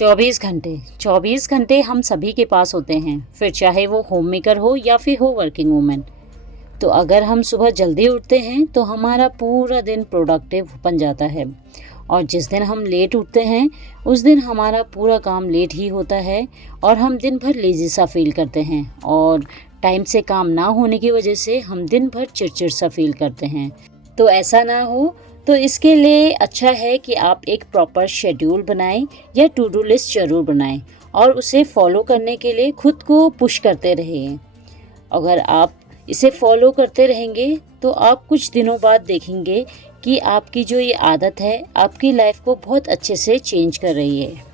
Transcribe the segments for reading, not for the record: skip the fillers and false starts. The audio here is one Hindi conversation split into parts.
24 घंटे हम सभी के पास होते हैं, फिर चाहे वो होम मेकर हो या फिर हो वर्किंग वूमेन। तो अगर हम सुबह जल्दी उठते हैं तो हमारा पूरा दिन प्रोडक्टिव बन जाता है, और जिस दिन हम लेट उठते हैं उस दिन हमारा पूरा काम लेट ही होता है और हम दिन भर लेज़ी सा फील करते हैं, और टाइम से काम ना होने की वजह से हम दिन भर चिड़चिड़ सा फील करते हैं। तो ऐसा ना हो, तो इसके लिए अच्छा है कि आप एक प्रॉपर शेड्यूल बनाएं या टू डू लिस्ट ज़रूर बनाएं और उसे फॉलो करने के लिए खुद को पुश करते रहें। अगर आप इसे फॉलो करते रहेंगे तो आप कुछ दिनों बाद देखेंगे कि आपकी जो ये आदत है आपकी लाइफ को बहुत अच्छे से चेंज कर रही है।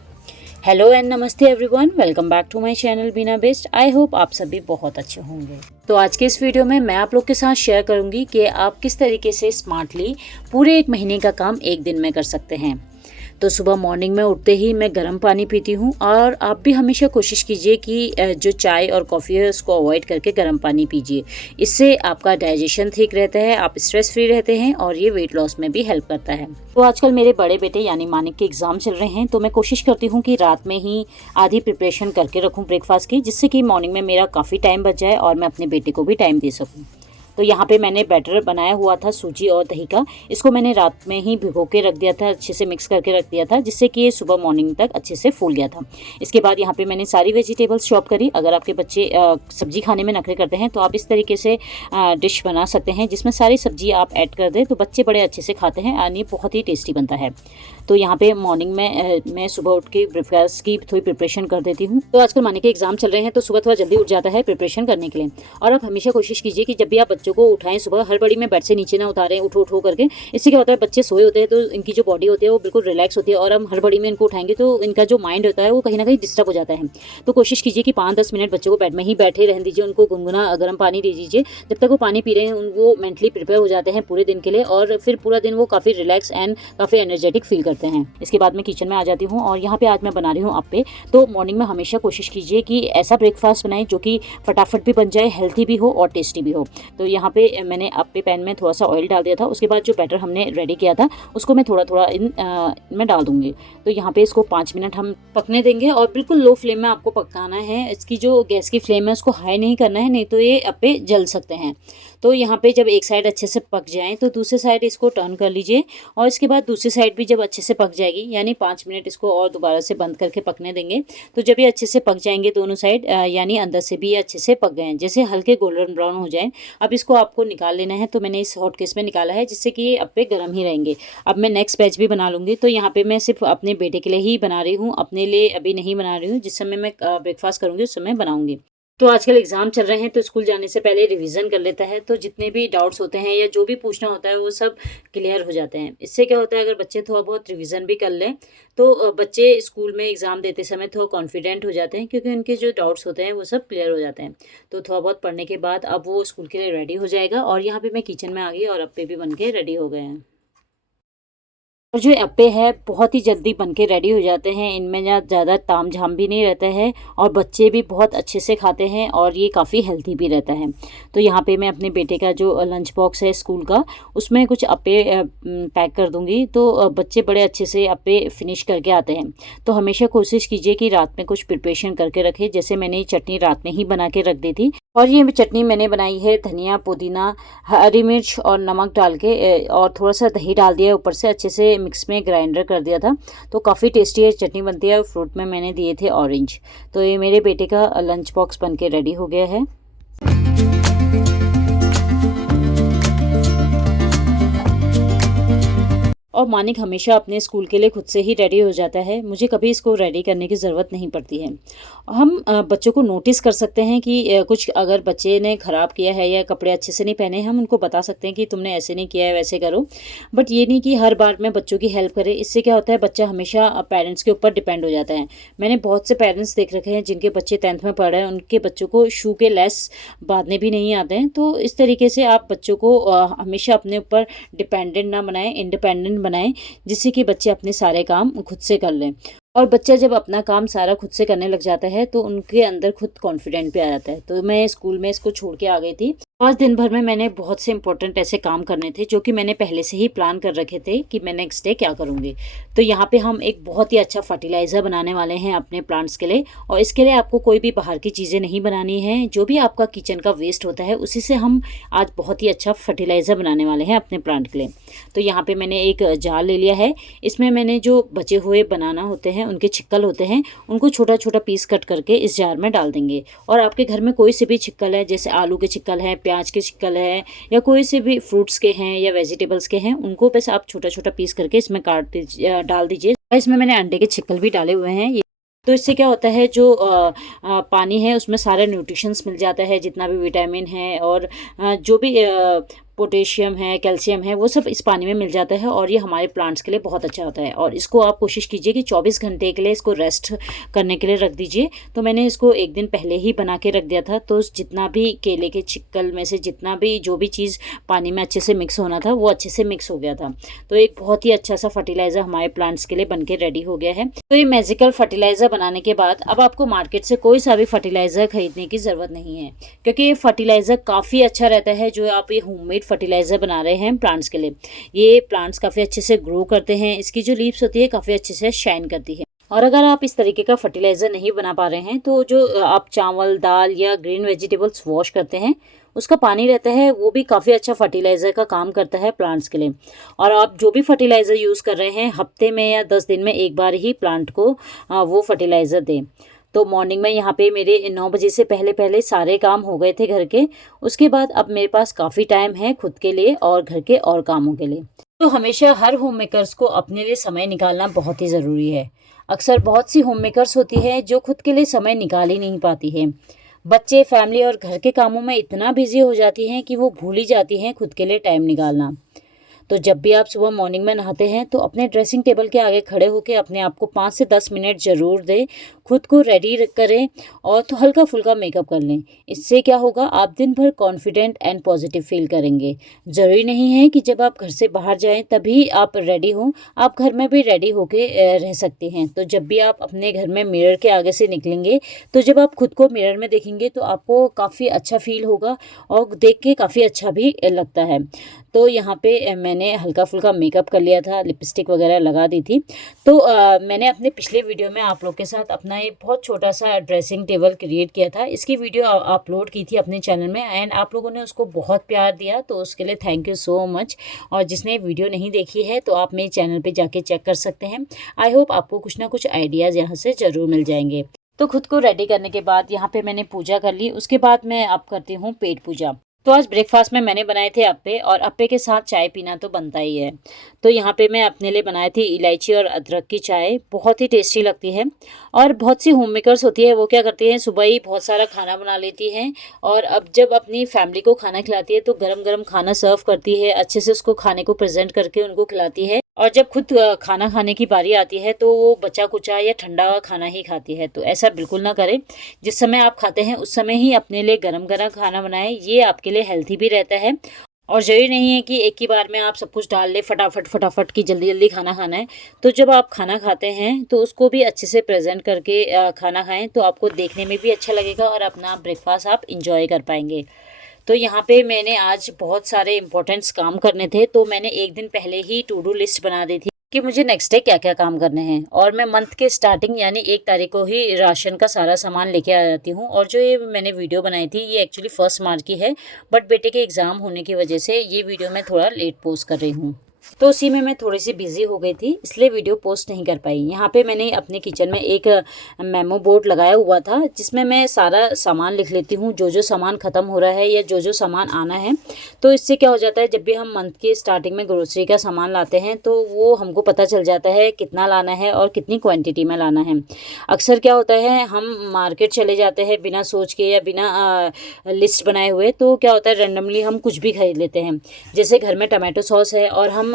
हेलो एंड नमस्ते everyone, welcome back to my channel Bina best. I hope आप सभी बहुत अच्छे होंगे। तो आज के इस वीडियो में मैं आप लोग के साथ शेयर करूंगी कि आप किस तरीके से स्मार्टली पूरे एक महीने का काम एक दिन में कर सकते हैं। तो सुबह मॉर्निंग में उठते ही मैं गर्म पानी पीती हूँ, और आप भी हमेशा कोशिश कीजिए कि जो चाय और कॉफ़ी है उसको अवॉइड करके गर्म पानी पीजिए। इससे आपका डाइजेशन ठीक रहता है, आप स्ट्रेस फ्री रहते हैं और ये वेट लॉस में भी हेल्प करता है। तो आजकल मेरे बड़े बेटे यानी मानिक के एग्ज़ाम चल रहे हैं, तो मैं कोशिश करती हूँ कि रात में ही आधी प्रिपरेशन करके रखूँ ब्रेकफास्ट की, जिससे कि मॉर्निंग में मेरा काफ़ी टाइम बच जाए और मैं अपने बेटे को भी टाइम दे सकूँ। तो यहाँ पे मैंने बैटर बनाया हुआ था सूजी और दही का, इसको मैंने रात में ही भिगो के रख दिया था, अच्छे से मिक्स करके रख दिया था, जिससे कि ये सुबह मॉर्निंग तक अच्छे से फूल गया था। इसके बाद यहाँ पे मैंने सारी वेजिटेबल्स चॉप करी। अगर आपके बच्चे सब्जी खाने में नखरे करते हैं तो आप इस तरीके से डिश बना सकते हैं जिसमें सारी सब्जी आप ऐड कर दें, तो बच्चे बड़े अच्छे से खाते हैं और ये बहुत ही टेस्टी बनता है। तो यहाँ पे मॉर्निंग में मैं सुबह उठ के ब्रेकफास्ट की थोड़ी प्रिपरेशन कर देती हूँ। तो आजकल मानिक के एग्जाम चल रहे हैं तो सुबह थोड़ा जल्दी उठ जाता है प्रिपरेशन करने के लिए। और आप हमेशा कोशिश कीजिए कि जब भी आप बच्चों को उठाएं सुबह, हड़बड़ी में बेड से नीचे ना उतारें उठो उठो करके। इससे क्या होता है, बच्चे सोए होते हैं तो इनकी जो बॉडी होती है वो बिल्कुल रिलैक्स होती है, और हम हड़बड़ी में इनको उठाएंगे तो इनका जो माइंड होता है वो कहीं ना कहीं डिस्टर्ब हो जाता है। तो कोशिश कीजिए कि 5-10 मिनट बच्चों को बेड में ही बैठे रहने दीजिए, उनको गुनगुना गर्म पानी दे दीजिए। जब तक वो पानी पी रहे हैं वो मेंटली प्रिपेयर हो जाते हैं पूरे दिन के लिए, और फिर पूरा दिन वो काफ़ी रिलैक्स एंड काफ़ी एनर्जेटिक फील करते हैं। इसके बाद मैं किचन में आ जाती हूँ, और यहाँ पे आज मैं बना रही हूँ अप्पे। तो मॉर्निंग में हमेशा कोशिश कीजिए कि ऐसा ब्रेकफास्ट बनाएं जो कि फटाफट भी बन जाए, हेल्थी भी हो और टेस्टी भी हो। तो यहाँ पे मैंने अप्पे पैन में थोड़ा सा ऑयल डाल दिया था। उसके बाद जो बैटर हमने रेडी किया था उसको मैं थोड़ा थोड़ा इनमें डाल दूँगी। तो यहाँ पे इसको 5 मिनट हम पकने देंगे, और बिल्कुल लो फ्लेम में आपको पकाना है। इसकी जो गैस की फ्लेम है उसको हाई नहीं करना है, नहीं तो ये अप्पे जल सकते हैं। तो यहाँ पे जब एक साइड अच्छे से पक जाए तो दूसरी साइड इसको टर्न कर लीजिए, और इसके बाद दूसरी साइड भी जब अच्छे से पक जाएगी, यानी 5 मिनट इसको और दोबारा से बंद करके पकने देंगे। तो जब ये अच्छे से पक जाएंगे दोनों साइड, यानी अंदर से भी ये अच्छे से पक गए हैं, जैसे हल्के गोल्डन ब्राउन हो जाए, अब इसको आपको निकाल लेना है। तो मैंने इस हॉट केस में निकाला है, जिससे कि ये अप्पे गर्म ही रहेंगे। अब मैं नेक्स्ट बैच भी बना लूँगी। तो यहाँ पे मैं सिर्फ अपने बेटे के लिए ही बना रही हूँ, अपने लिए अभी नहीं बना रही हूँ। जिस समय मैं ब्रेकफास्ट करूँगी उस समय बनाऊँगी। तो आजकल एग्ज़ाम चल रहे हैं तो स्कूल जाने से पहले रिवीजन कर लेता है, तो जितने भी डाउट्स होते हैं या जो भी पूछना होता है वो सब क्लियर हो जाते हैं। इससे क्या होता है, अगर बच्चे थोड़ा बहुत रिवीजन भी कर लें तो बच्चे स्कूल में एग्ज़ाम देते समय थोड़ा कॉन्फिडेंट हो जाते हैं, क्योंकि उनके जो डाउट्स होते हैं वो सब क्लियर हो जाते हैं। तो थोड़ा बहुत पढ़ने के बाद अब वो स्कूल के लिए रेडी हो जाएगा। और यहाँ पर मैं किचन में आ गई और अप्पे भी बन के रेडी हो गए हैं। और जो अप्पे है बहुत ही जल्दी बनके रेडी हो जाते हैं, इनमें ज़्यादा ताम झाम भी नहीं रहता है, और बच्चे भी बहुत अच्छे से खाते हैं, और ये काफ़ी हेल्थी भी रहता है। तो यहाँ पे मैं अपने बेटे का जो लंच बॉक्स है स्कूल का, उसमें कुछ अप्पे पैक कर दूँगी। तो बच्चे बड़े अच्छे से अप्पे फिनिश करके आते हैं। तो हमेशा कोशिश कीजिए कि रात में कुछ प्रिपरेशन करके रखें। जैसे मैंने चटनी रात में ही बना के रख दी थी, और ये चटनी मैंने बनाई है धनिया, पुदीना, हरी मिर्च और नमक डाल के, और थोड़ा सा दही डाल दिया ऊपर से, अच्छे से मिक्स में ग्राइंडर कर दिया था। तो काफ़ी टेस्टी है चटनी बनती है। फ्रूट में मैंने दिए थे ऑरेंज। तो ये मेरे बेटे का लंच बॉक्स बन के रेडी हो गया है। और मानिक हमेशा अपने स्कूल के लिए खुद से ही रेडी हो जाता है, मुझे कभी इसको रेडी करने की ज़रूरत नहीं पड़ती है। हम बच्चों को नोटिस कर सकते हैं कि कुछ अगर बच्चे ने ख़राब किया है या कपड़े अच्छे से नहीं पहने, हम उनको बता सकते हैं कि तुमने ऐसे नहीं किया है, वैसे करो। बट ये नहीं कि हर बार में बच्चों की हेल्प करें। इससे क्या होता है, बच्चा हमेशा पेरेंट्स के ऊपर डिपेंड हो जाता है। मैंने बहुत से पेरेंट्स देख रखे हैं जिनके बच्चे 10th में पढ़ रहे हैं, उनके बच्चों को शू के लेस बांधने भी नहीं आते हैं। तो इस तरीके से आप बच्चों को हमेशा अपने ऊपर डिपेंडेंट ना बनाएं, इंडिपेंडेंट बनाएं, जिससे कि बच्चे अपने सारे काम खुद से कर लें। और बच्चा जब अपना काम सारा खुद से करने लग जाता है तो उनके अंदर खुद कॉन्फिडेंट भी आ जाता है। तो मैं स्कूल में इसको छोड़ के आ गई थी। आज दिन भर में मैंने बहुत से इंपॉर्टेंट ऐसे काम करने थे जो कि मैंने पहले से ही प्लान कर रखे थे कि मैं नेक्स्ट डे क्या करूँगी। तो यहाँ पे हम एक बहुत ही अच्छा फर्टिलाइज़र बनाने वाले हैं अपने प्लांट्स के लिए। और इसके लिए आपको कोई भी बाहर की चीज़ें नहीं बनानी है। जो भी आपका किचन का वेस्ट होता है उसी से हम आज बहुत ही अच्छा फर्टिलाइज़र बनाने वाले हैं अपने प्लांट के लिए। तो यहाँ पे मैंने एक जार ले लिया है। इसमें मैंने जो बचे हुए बनाना होते हैं, उनके छिक्कल होते हैं, उनको छोटा छोटा पीस कट करके इस जार में डाल देंगे। और आपके घर में कोई से भी छिक्कल है, जैसे आलू के छिक्कल हैं, प्याज के छिक्कल है, या कोई से भी फ्रूट्स के हैं या वेजिटेबल्स के हैं, उनको बस आप छोटा छोटा पीस करके इसमें डाल दीजिए। इसमें मैंने अंडे के छिक्कल भी डाले हुए हैं। तो इससे क्या होता है, जो पानी है उसमें सारे न्यूट्रिशंस मिल जाता है, जितना भी विटामिन है और जो भी पोटेशियम है, कैल्शियम है, वो सब इस पानी में मिल जाता है और ये हमारे प्लांट्स के लिए बहुत अच्छा होता है। और इसको आप कोशिश कीजिए कि 24 घंटे के लिए इसको रेस्ट करने के लिए रख दीजिए। तो मैंने इसको एक दिन पहले ही बना के रख दिया था। तो जितना भी केले के छिक्कल में से जितना भी जो भी चीज़ पानी में अच्छे से मिक्स होना था वो अच्छे से मिक्स हो गया था। तो एक बहुत ही अच्छा सा फर्टिलाइज़र हमारे प्लांट्स के लिए बन के रेडी हो गया है। तो ये मैजिकल फर्टिलाइज़र बनाने के बाद अब आपको मार्केट से कोई सा भी फर्टिलाइज़र खरीदने की ज़रूरत नहीं है, क्योंकि ये फर्टिलाइज़र काफ़ी अच्छा रहता है। जो आप ये होममेड फर्टिलाइज़र बना रहे हैं प्लांट्स के लिए, ये प्लांट्स काफ़ी अच्छे से ग्रो करते हैं। इसकी जो लीव्स होती है काफ़ी अच्छे से शाइन करती है। और अगर आप इस तरीके का फर्टिलाइज़र नहीं बना पा रहे हैं तो जो आप चावल, दाल या ग्रीन वेजिटेबल्स वॉश करते हैं उसका पानी रहता है, वो भी काफ़ी अच्छा फर्टिलाइज़र का काम करता है प्लांट्स के लिए। और आप जो भी फर्टिलाइज़र यूज़ कर रहे हैं हफ्ते में या 10 दिन में एक बार ही प्लांट को वो फर्टिलाइज़र दें। तो मॉर्निंग में यहाँ पे मेरे 9 बजे से पहले पहले सारे काम हो गए थे घर के। उसके बाद अब मेरे पास काफ़ी टाइम है खुद के लिए और घर के और कामों के लिए। तो हमेशा हर होम मेकर्स को अपने लिए समय निकालना बहुत ही ज़रूरी है। अक्सर बहुत सी होम मेकर्स होती है जो खुद के लिए समय निकाल ही नहीं पाती है। बच्चे, फैमिली और घर के कामों में इतना बिजी हो जाती हैं कि वो भूल ही जाती हैं खुद के लिए टाइम निकालना। तो जब भी आप सुबह मॉर्निंग में नहाते हैं तो अपने ड्रेसिंग टेबल के आगे खड़े होकर अपने आप को 5 से 10 मिनट ज़रूर दें, खुद को रेडी करें और तो हल्का फुल्का मेकअप कर लें। इससे क्या होगा, आप दिन भर कॉन्फिडेंट एंड पॉजिटिव फील करेंगे। ज़रूरी नहीं है कि जब आप घर से बाहर जाएं तभी आप रेडी हों, आप घर में भी रेडी होके रह सकते हैं। तो जब भी आप अपने घर में मिरर के आगे से निकलेंगे तो जब आप खुद को मिरर में देखेंगे तो आपको काफ़ी अच्छा फील होगा और देख के काफ़ी अच्छा भी लगता है। तो यहाँ पे मैंने हल्का फुल्का मेकअप कर लिया था, लिपस्टिक वगैरह लगा दी थी। तो मैंने अपने पिछले वीडियो में आप लोग के साथ अपना एक बहुत छोटा सा ड्रेसिंग टेबल क्रिएट किया था। इसकी वीडियो अपलोड की थी अपने चैनल में एंड आप लोगों ने उसको बहुत प्यार दिया, तो उसके लिए थैंक यू सो मच। और जिसने वीडियो नहीं देखी है तो आप मेरे चैनल पर जाके चेक कर सकते हैं। आई होप आपको कुछ ना कुछ आइडियाज़ यहाँ से ज़रूर मिल जाएंगे। तो खुद को रेडी करने के बाद यहाँ पे मैंने पूजा कर ली। उसके बाद मैं अब करती हूँ पेट पूजा। तो आज ब्रेकफास्ट में मैंने बनाए थे अप्पे, और अप्पे के साथ चाय पीना तो बनता ही है। तो यहाँ पे मैं अपने लिए बनाई थी इलायची और अदरक की चाय, बहुत ही टेस्टी लगती है। और बहुत सी होम मेकर्स होती है, वो क्या करती हैं, सुबह ही बहुत सारा खाना बना लेती हैं और अब जब अपनी फैमिली को खाना खिलाती है तो गरम गरम खाना सर्व करती है, अच्छे से उसको खाने को प्रेजेंट करके उनको खिलाती है। और जब खुद खाना खाने की बारी आती है तो वो बचा कुचा या ठंडा खाना ही खाती है। तो ऐसा बिल्कुल ना करें। जिस समय आप खाते हैं उस समय ही अपने लिए गरम गरम खाना बनाएं, ये आपके लिए हेल्थी भी रहता है। और ज़रूरी नहीं है कि एक ही बार में आप सब कुछ डाल ले, फटाफट की जल्दी जल्दी खाना खाना है। तो जब आप खाना खाते हैं तो उसको भी अच्छे से प्रेजेंट करके खाना खाएं, तो आपको देखने में भी अच्छा लगेगा और अपना ब्रेकफास्ट आप इंजॉय कर पाएंगे। तो यहाँ पे मैंने आज बहुत सारे इंपॉर्टेंट्स काम करने थे, तो मैंने एक दिन पहले ही टू डू लिस्ट बना दी थी कि मुझे नेक्स्ट डे क्या क्या काम करने हैं। और मैं मंथ के स्टार्टिंग यानी 1 तारीख को ही राशन का सारा सामान लेके आ जाती हूँ। और जो ये मैंने वीडियो बनाई थी ये एक्चुअली 1 मार्च की है, बट बेटे के एग्ज़ाम होने की वजह से ये वीडियो मैं थोड़ा लेट पोस्ट कर रही हूँ। तो उसी में मैं थोड़ी सी बिजी हो गई थी, इसलिए वीडियो पोस्ट नहीं कर पाई। यहाँ पे मैंने अपने किचन में एक मेमो बोर्ड लगाया हुआ था जिसमें मैं सारा सामान लिख लेती हूँ, जो जो सामान ख़त्म हो रहा है या जो जो सामान आना है। तो इससे क्या हो जाता है, जब भी हम मंथ के स्टार्टिंग में ग्रोसरी का सामान लाते हैं तो वो हमको पता चल जाता है कितना लाना है और कितनी क्वान्टिटी में लाना है। अक्सर क्या होता है, हम मार्केट चले जाते हैं बिना सोच के या बिना लिस्ट बनाए हुए, तो क्या होता है रैंडमली हम कुछ भी खरीद लेते हैं। जैसे घर में टमाटो सॉस है और हम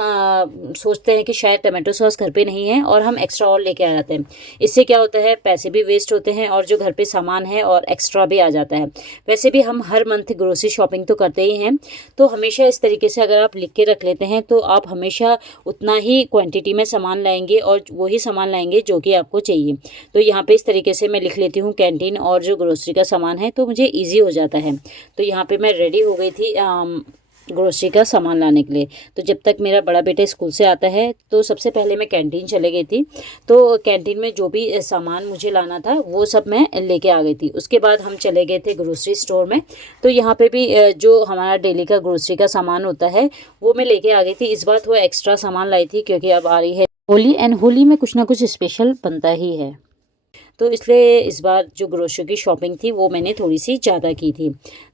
सोचते हैं कि शायद टमाटो सॉस घर पे नहीं है और हम एक्स्ट्रा और लेके आ जाते हैं। इससे क्या होता है, पैसे भी वेस्ट होते हैं और जो घर पे सामान है और एक्स्ट्रा भी आ जाता है। वैसे भी हम हर मंथ ग्रोसरी शॉपिंग तो करते ही हैं, तो हमेशा इस तरीके से अगर आप लिख के रख लेते हैं तो आप हमेशा उतना ही क्वांटिटी में सामान लाएंगे और वही सामान लाएंगे जो कि आपको चाहिए। तो यहाँ पे इस तरीके से मैं लिख लेती हूँ कैंटीन और जो ग्रोसरी का सामान है, तो मुझे ईजी हो जाता है। तो यहाँ पे मैं रेडी हो गई थी ग्रोसरी का सामान लाने के लिए। तो जब तक मेरा बड़ा बेटा स्कूल से आता है तो सबसे पहले मैं कैंटीन चले गई थी। तो कैंटीन में जो भी सामान मुझे लाना था वो सब मैं लेके आ गई थी। उसके बाद हम चले गए थे ग्रोसरी स्टोर में। तो यहाँ पे भी जो हमारा डेली का ग्रोसरी का सामान होता है वो मैं लेके आ गई थी। इस बार थोड़ा एक्स्ट्रा सामान लाई थी क्योंकि अब आ रही है होली, एंड होली में कुछ ना कुछ स्पेशल बनता ही है। तो इसलिए इस बार जो ग्रोसरी की शॉपिंग थी वो मैंने थोड़ी सी ज़्यादा की थी।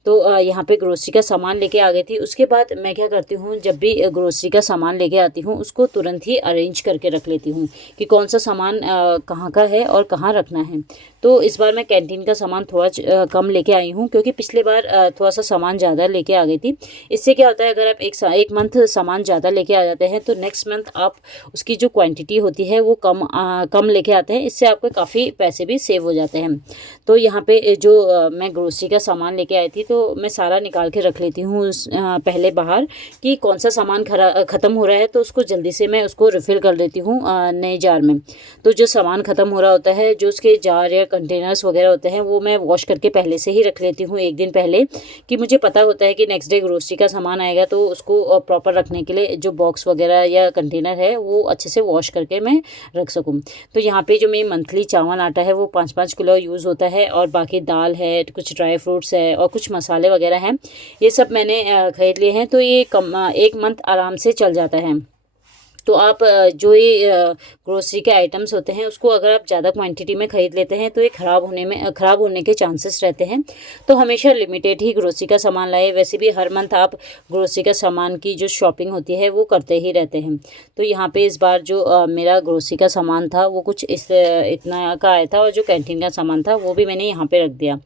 तो यहाँ पे ग्रोसरी का सामान लेके आ गई थी। उसके बाद मैं क्या करती हूँ, जब भी ग्रोसरी का सामान लेके आती हूँ उसको तुरंत ही अरेंज करके रख लेती हूँ कि कौन सा सामान कहाँ का है और कहाँ रखना है। तो इस बार मैं कैंटीन का सामान थोड़ा कम लेके आई हूँ क्योंकि पिछले बार थोड़ा सा सामान ज़्यादा लेके आ गई थी। इससे क्या होता है, अगर आप एक मंथ सामान ज़्यादा लेके आ जाते हैं तो नेक्स्ट मंथ आप उसकी जो क्वांटिटी होती है वो कम लेके आते हैं। इससे आपके काफ़ी पैसे भी सेव हो जाते हैं। तो यहाँ पे जो मैं ग्रोसरी का सामान लेके आई थी तो मैं सारा निकाल के रख लेती हूँ पहले बाहर कि कौन सा सामान ख़त्म हो रहा है तो उसको जल्दी से मैं उसको रिफ़िल कर देती हूँ नए जार में। तो जो सामान ख़त्म हो रहा होता है, जो उसके जार या कंटेनर्स वगैरह होते हैं वो मैं वॉश करके पहले से ही रख लेती हूँ एक दिन पहले, कि मुझे पता होता है कि नेक्स्ट डे ग्रोसरी का सामान आएगा तो उसको प्रॉपर रखने के लिए जो बॉक्स वगैरह या कंटेनर है वो अच्छे से वॉश करके मैं रख सकूँ। तो यहाँ पे जो मेरी मंथली चावल आटा है वो 5-5 किलो यूज़ होता है और बाकी दाल है, कुछ ड्राई फ्रूट्स है और कुछ मसाले वगैरह हैं, ये सब मैंने ख़रीद लिए हैं। तो ये एक मंथ आराम से चल जाता है। तो आप जो ये ग्रोसरी के आइटम्स होते हैं उसको अगर आप ज़्यादा क्वांटिटी में ख़रीद लेते हैं तो ये ख़राब होने के चांसेस रहते हैं। तो हमेशा लिमिटेड ही ग्रोसरी का सामान लाए। वैसे भी हर मंथ आप ग्रोसरी का सामान की जो शॉपिंग होती है वो करते ही रहते हैं। तो यहाँ पे इस बार जो मेरा ग्रोसरी का सामान था वो कुछ इतना का आया था और जो कैंटीन का सामान था वो भी मैंने यहाँ पर रख दिया।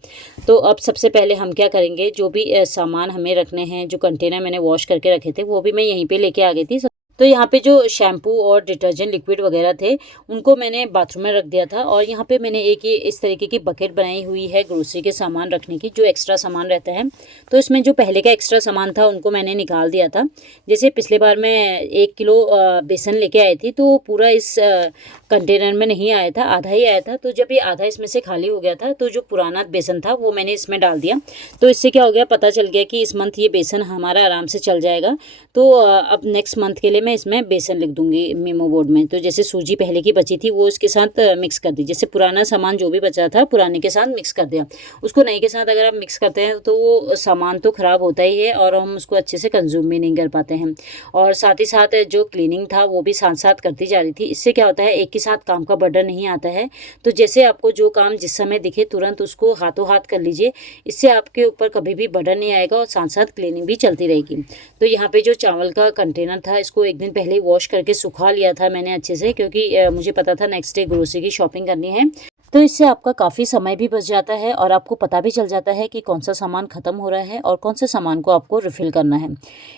तो अब सबसे पहले हम क्या करेंगे, जो भी सामान हमें रखने हैं, जो कंटेनर मैंने वॉश करके रखे थे वो भी मैं यहीं पर लेके आ गई थी। तो यहाँ पे जो शैम्पू और डिटर्जेंट लिक्विड वगैरह थे उनको मैंने बाथरूम में रख दिया था। और यहाँ पे मैंने एक ये इस तरीके की बकेट बनाई हुई है ग्रोसरी के सामान रखने की, जो एक्स्ट्रा सामान रहता है। तो इसमें जो पहले का एक्स्ट्रा सामान था उनको मैंने निकाल दिया था। जैसे पिछले बार मैं 1 किलो बेसन लेके आई थी तो पूरा इस कंटेनर में नहीं आया था, आधा ही आया था। तो जब ये आधा इसमें से खाली हो गया था तो जो पुराना बेसन था वो मैंने इसमें डाल दिया। तो इससे क्या हो गया, पता चल गया कि इस मंथ ये बेसन हमारा आराम से चल जाएगा। तो अब नेक्स्ट मंथ के लिए मैं इसमें बेसन लिख दूंगी मेमो बोर्ड में। तो जैसे सूजी पहले की बची थी वो इसके साथ मिक्स कर दी, जैसे पुराना सामान जो भी बचा था पुराने के साथ मिक्स कर दिया। उसको नए के साथ अगर आप मिक्स करते हैं तो वो सामान तो ख़राब होता ही है और हम उसको अच्छे से कंज्यूम भी नहीं कर पाते हैं। और साथ ही साथ जो क्लीनिंग था वो भी साथ साथ करती जा रही थी। इससे क्या होता है, एक ही साथ काम का बर्डन नहीं आता है। तो जैसे आपको जो काम जिस समय दिखे तुरंत उसको हाथों हाथ कर लीजिए, इससे आपके ऊपर कभी भी बर्डन नहीं आएगा और साथ साथ क्लीनिंग भी चलती रहेगी। तो यहाँ पे जो चावल का कंटेनर था इसको एक दिन पहले वॉश करके सुखा लिया था मैंने अच्छे से, क्योंकि मुझे पता था नेक्स्ट डे ग्रोसरी की शॉपिंग करनी है। तो इससे आपका काफ़ी समय भी बच जाता है और आपको पता भी चल जाता है कि कौन सा सामान ख़त्म हो रहा है और कौन से सामान को आपको रिफ़िल करना है।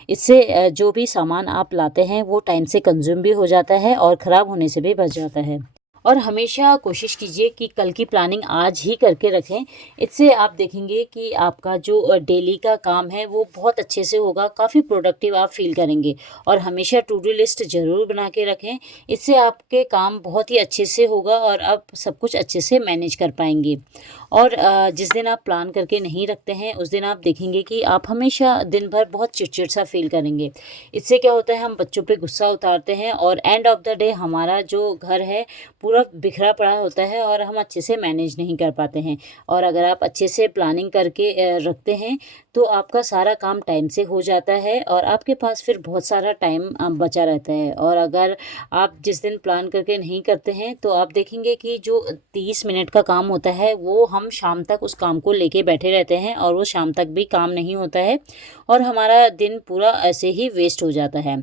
इससे जो भी सामान आप लाते हैं वो टाइम से कंज्यूम भी हो जाता है और ख़राब होने से भी बच जाता है। और हमेशा कोशिश कीजिए कि कल की प्लानिंग आज ही करके रखें। इससे आप देखेंगे कि आपका जो डेली का काम है वो बहुत अच्छे से होगा, काफ़ी प्रोडक्टिव आप फील करेंगे। और हमेशा टू डू लिस्ट ज़रूर बना के रखें, इससे आपके काम बहुत ही अच्छे से होगा और आप सब कुछ अच्छे से मैनेज कर पाएंगे। और जिस दिन आप प्लान करके नहीं रखते हैं उस दिन आप देखेंगे कि आप हमेशा दिन भर बहुत चिड़चिड़ सा फील करेंगे। इससे क्या होता है, हम बच्चों पे गुस्सा उतारते हैं और एंड ऑफ द डे हमारा जो घर है पूरा बिखरा पड़ा होता है और हम अच्छे से मैनेज नहीं कर पाते हैं। और अगर आप अच्छे से प्लानिंग करके रखते हैं तो आपका सारा काम टाइम से हो जाता है और आपके पास फिर बहुत सारा टाइम बचा रहता है। और अगर आप जिस दिन प्लान करके नहीं करते हैं तो आप देखेंगे कि जो 30 मिनट का काम होता है वो हम शाम तक उस काम को लेके बैठे रहते हैं और वो शाम तक भी काम नहीं होता है और हमारा दिन पूरा ऐसे ही वेस्ट हो जाता है।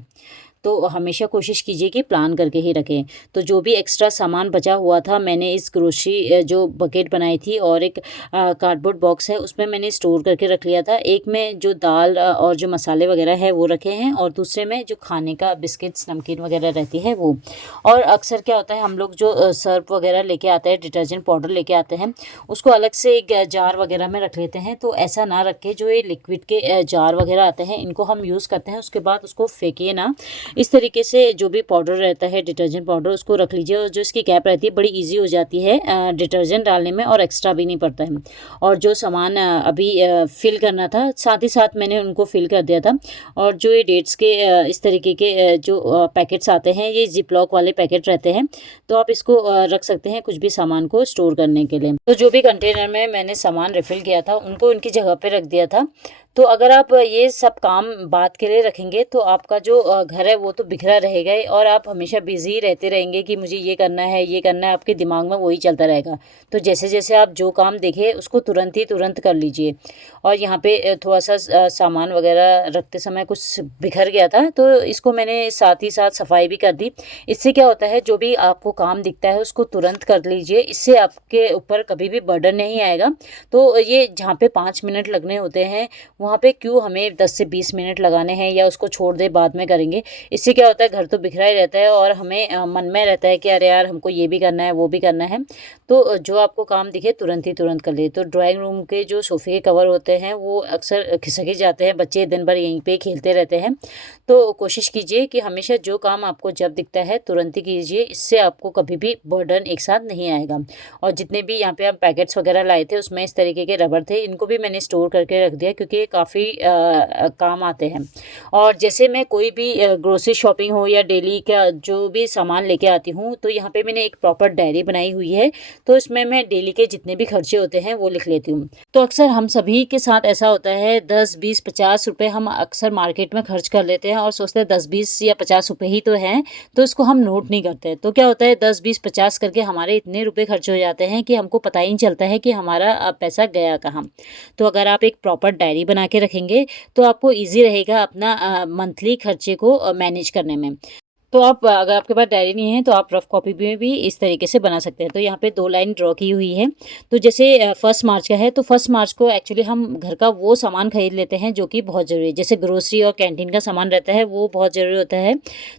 तो हमेशा कोशिश कीजिए कि प्लान करके ही रखें। तो जो भी एक्स्ट्रा सामान बचा हुआ था, मैंने इस ग्रोसरी जो बकेट बनाई थी और एक कार्डबोर्ड बॉक्स है उसमें मैंने स्टोर करके रख लिया था। एक में जो दाल और जो मसाले वगैरह है वो रखे हैं, और दूसरे में जो खाने का बिस्किट्स नमकीन वगैरह रहती है वो। और अक्सर क्या होता है, हम लोग जो सर्फ वगैरह लेके आते हैं, डिटर्जेंट पाउडर लेके आते हैं, उसको अलग से एक जार वगैरह में रख लेते हैं। तो ऐसा ना रखें, जो ये लिक्विड के जार वगैरह आते हैं इनको हम यूज़ करते हैं, उसके बाद उसको फेंकिए ना। इस तरीके से जो भी पाउडर रहता है, डिटर्जेंट पाउडर, उसको रख लीजिए। और जो इसकी कैप रहती है बड़ी ईजी हो जाती है डिटर्जेंट डालने में, और एक्स्ट्रा भी नहीं पड़ता है। और जो सामान अभी फिल करना था, साथ ही साथ मैंने उनको फिल कर दिया था। और जो ये डेट्स के इस तरीके के जो पैकेट्स आते हैं, ये जिप लॉक वाले पैकेट रहते हैं, तो आप इसको रख सकते हैं कुछ भी सामान को स्टोर करने के लिए। तो जो भी कंटेनर में मैंने सामान रिफ़िल किया था उनको उनकी जगह पे रख दिया था। तो अगर आप ये सब काम बात के लिए रखेंगे तो आपका जो घर है वो तो बिखरा रहेगा ही, और आप हमेशा बिजी रहते रहेंगे कि मुझे ये करना है, ये करना है, आपके दिमाग में वही चलता रहेगा। तो जैसे जैसे आप जो काम देखें उसको तुरंत कर लीजिए। और यहाँ पे थोड़ा सा सामान वगैरह रखते समय कुछ बिखर गया था, तो इसको मैंने साथ ही साथ सफाई भी कर दी। इससे क्या होता है, जो भी आपको काम दिखता है उसको तुरंत कर लीजिए, इससे आपके ऊपर कभी भी बर्डन नहीं आएगा। तो ये जहाँ पे 5 मिनट लगने होते हैं, वहाँ पे क्यों हमें 10 से 20 मिनट लगाने हैं, या उसको छोड़ दे बाद में करेंगे। इससे क्या होता है, घर तो बिखरा ही रहता है और हमें मन में रहता है कि अरे यार हमको ये भी करना है, वो भी करना है। तो जो आपको काम दिखे तुरंत कर ले। तो ड्राइंग रूम के जो सोफ़े के कवर होते हैं वो अक्सर खिसक ही जाते हैं, बच्चे दिन भर यहीं पे खेलते रहते हैं। तो कोशिश कीजिए कि हमेशा जो काम आपको जब दिखता है तुरंत ही कीजिए, इससे आपको कभी भी बर्डन एक साथ नहीं आएगा। और जितने भी यहाँ पे हम पैकेट्स वगैरह लाए थे उसमें इस तरीके के रबर थे, इनको भी मैंने स्टोर करके रख दिया क्योंकि ये काफ़ी काम आते हैं। और जैसे मैं कोई भी ग्रोसरी शॉपिंग हो या डेली का जो भी सामान लेके आती हूँ, तो यहाँ पे मैंने एक प्रॉपर डायरी बनाई हुई है। तो इसमें मैं डेली के जितने भी खर्चे होते हैं वो लिख लेती हूँ। तो अक्सर हम सभी के साथ ऐसा होता है, 10, 20, 50 रुपए हम अक्सर मार्केट में खर्च कर लेते हैं और सोचते हैं 10, 20 या 50 रुपए ही तो हैं, तो इसको हम नोट नहीं करते। तो क्या होता है, 10, 20, 50 करके हमारे इतने रुपए खर्च हो जाते हैं कि हमको पता ही नहीं चलता है कि हमारा पैसा गया कहाँ। तो अगर आप एक प्रॉपर डायरी बना के रखेंगे तो आपको ईज़ी रहेगा अपना मंथली खर्चे को मैनेज करने में। तो आप अगर आपके पास डायरी नहीं है तो आप रफ कॉपी में भी इस तरीके से बना सकते हैं। तो यहाँ पे 2 लाइन ड्रॉ की हुई है। तो जैसे 1 मार्च का है, तो 1 मार्च को एक्चुअली हम घर का वो सामान खरीद लेते हैं जो कि बहुत ज़रूरी है। जैसे ग्रोसरी और कैंटीन का सामान रहता है वो बहुत ज़रूरी होता है।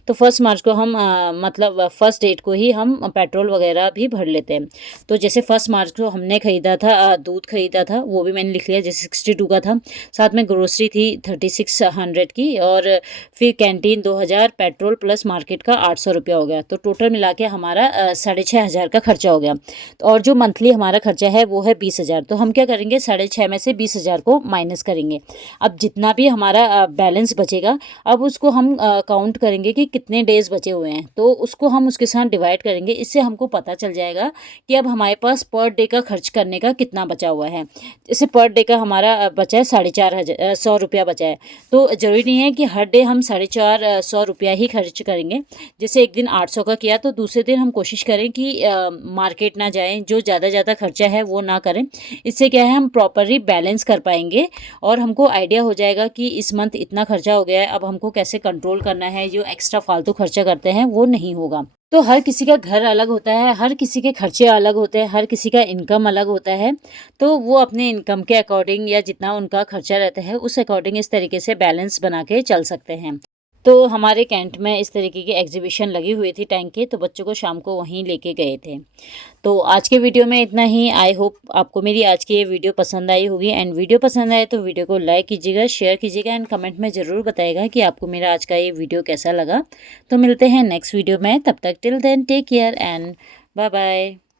तो 1 मार्च को हम मतलब फर्स्ट डेट को ही हम पेट्रोल वगैरह भी भर लेते हैं। तो जैसे 1 मार्च को हमने ख़रीदा था दूध ख़रीदा था, वो भी मैंने लिख लिया, जैसे 62 का था। साथ में ग्रोसरी थी 3600 की, और फिर कैंटीन 2000, पेट्रोल प्लस मार्केट का 800 रुपया हो गया। तो टोटल मिला के हमारा 6500 का खर्चा हो गया। तो और जो मंथली हमारा खर्चा है वो है 20,000। तो हम क्या करेंगे, 6.5 में से 20,000 को माइनस करेंगे। अब जितना भी हमारा बैलेंस बचेगा, अब उसको हम काउंट करेंगे कि कितने डेज बचे हुए हैं, तो उसको हम उसके साथ डिवाइड करेंगे। इससे हमको पता चल जाएगा कि अब हमारे पास पर डे का खर्च करने का कितना बचा हुआ है। जैसे पर डे का हमारा बचा है 450 रुपया बचा है। तो ज़रूरी नहीं है कि हर डे हम 450 रुपया ही खर्च करेंगे। जैसे एक दिन 800 का किया तो दूसरे दिन हम कोशिश करें कि मार्केट ना जाएं, जो ज़्यादा खर्चा है वो ना करें। इससे क्या है, हम प्रॉपरली बैलेंस कर पाएंगे और हमको आइडिया हो जाएगा कि इस मंथ इतना खर्चा हो गया है, अब हमको कैसे कंट्रोल करना है, जो एक्स्ट्रा फालतू खर्चा करते हैं वो नहीं होगा। तो हर किसी का घर अलग होता है, हर किसी के खर्चे अलग होते हैं, हर किसी का इनकम अलग होता है। तो वो अपने इनकम के अकॉर्डिंग या जितना उनका खर्चा रहता है उस अकॉर्डिंग इस तरीके से बैलेंस बना के चल सकते हैं। तो हमारे कैंट में इस तरीके की एग्जीबिशन लगी हुई थी टैंक की, तो बच्चों को शाम को वहीं लेके गए थे। तो आज के वीडियो में इतना ही। आई होप आपको मेरी आज की ये वीडियो पसंद आई होगी। एंड वीडियो पसंद आए तो वीडियो को लाइक कीजिएगा, शेयर कीजिएगा एंड कमेंट में ज़रूर बताइएगा कि आपको मेरा आज का ये वीडियो कैसा लगा। तो मिलते हैं नेक्स्ट वीडियो में, तब तक till then take care and bye bye.